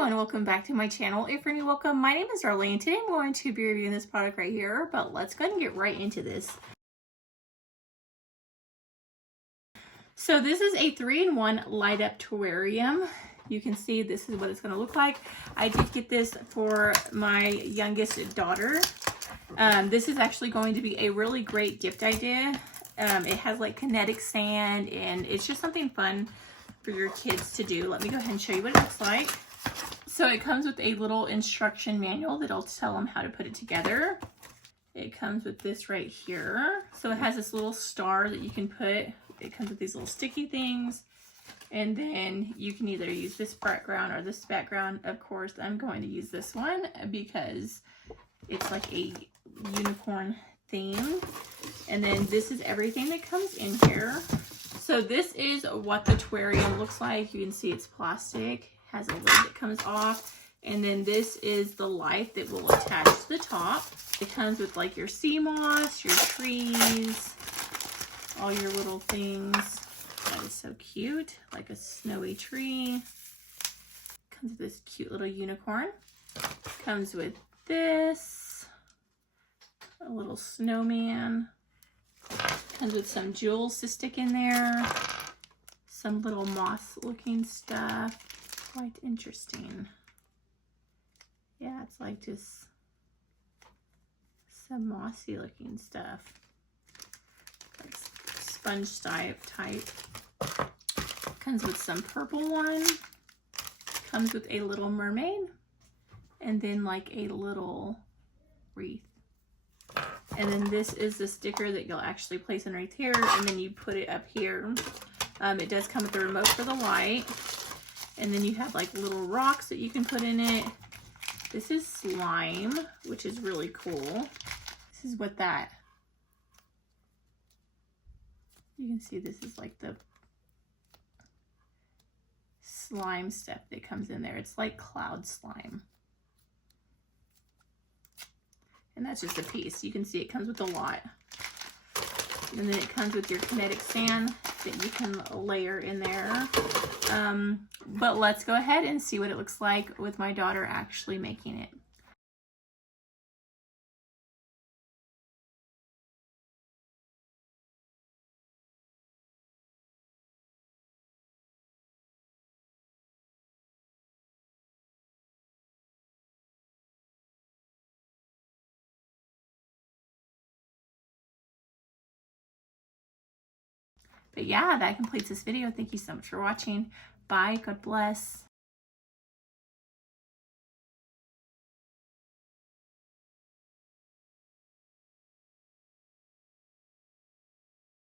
everyone, welcome back to my channel. If you're new, welcome. My name is Darlene. Today I'm going to be reviewing this product right here, but let's go ahead and get right into this. So this is a 3-in-1 light up terrarium. You can see this is what it's going to look like. I did get this for my youngest daughter. This is actually going to be a really great gift idea. It has like kinetic sand and it's just something fun for your kids to do. Let me go ahead and show you what it looks like. So it comes with a little instruction manual that'll tell them how to put it together. It comes with this right here. So it has this little star that you can put. It comes with these little sticky things. And then you can either use this background or this background. Of course, I'm going to use this one because it's like a unicorn theme. And then this is everything that comes in here. So this is what the terrarium looks like. You can see it's plastic, has a lid that comes off. And then this is the light that will attach to the top. It comes with like your sea moss, your trees, all your little things. That is so cute, like a snowy tree. Comes with this cute little unicorn. Comes with this, a little snowman. Comes with some jewels to stick in there. Some little moss looking stuff. Quite interesting. Yeah, it's like just some mossy looking stuff. Like sponge type. Comes with some purple one. Comes with a little mermaid. And then like a little wreath. And then this is the sticker that you'll actually place underneath here, and then you put it up here. It does come with the remote for the light. And then you have like little rocks that you can put in it. This is slime, which is really cool. This is what that, you can see this is like the slime stuff that comes in there. It's like cloud slime. And that's just a piece. You can see it comes with a lot. And then it comes with your kinetic sand that you can layer in there. But let's go ahead and see what it looks like with my daughter actually making it. But yeah, that completes this video. Thank you so much for watching. Bye. God bless.